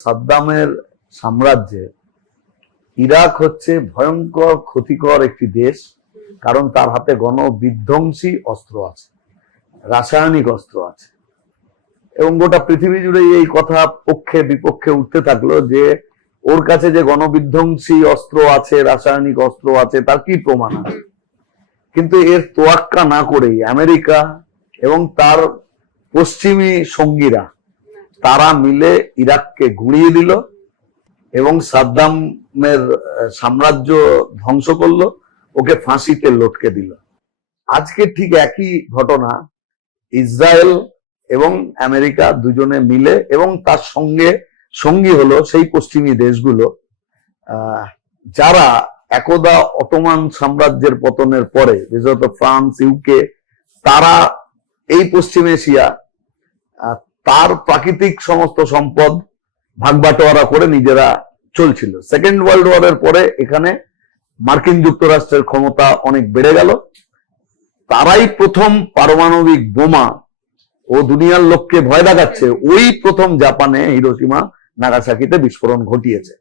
সাদ্দামের সাম্রাজ্যে ইরাক হচ্ছে ভয়ঙ্কর ক্ষতিকর একটি দেশ, কারণ তার হাতে গণবিধ্বংসী অস্ত্র আছে, রাসায়নিক অস্ত্র আছে। এবং গোটা পৃথিবী জুড়ে এই কথা পক্ষে বিপক্ষে উঠতে থাকলো যে ওর কাছে যে গণবিধ্বংসী অস্ত্র আছে, রাসায়নিক অস্ত্র আছে, তার কি প্রমাণ আছে? কিন্তু এর তোয়াক্কা না করেই আমেরিকা এবং তার পশ্চিমী সঙ্গীরা তারা মিলে ইরাককে গুঁড়িয়ে দিল এবং সাদ্দামের সাম্রাজ্য ধ্বংস করলো, ওকে ফাঁসিতে লটকে দিল। আজকে ঠিক একই ঘটনা ইসরায়েল এবং আমেরিকা দুজনে মিলে এবং তার সঙ্গে সঙ্গী হলো সেই পশ্চিমী দেশগুলো যারা একদা অটোমান সাম্রাজ্যের পতনের পরে, বিশেষত ফ্রান্স, ইউকে, তারা এই পশ্চিম এশিয়া তার প্রাকৃতিক সমস্ত সম্পদ ভাগবাটোয়ারা করে নিজেরা চলছিল। সেকেন্ড ওয়ার্ল্ড ওয়ারের পরে এখানে মার্কিন যুক্তরাষ্ট্রের ক্ষমতা অনেক বেড়ে গেল। তারাই প্রথম পারমাণবিক বোমা ও দুনিয়ার লোককে ভয় দেখাচ্ছে, ওই প্রথম জাপানে হিরোশিমা নাগাসাকিতে বিস্ফোরণ ঘটিয়েছে।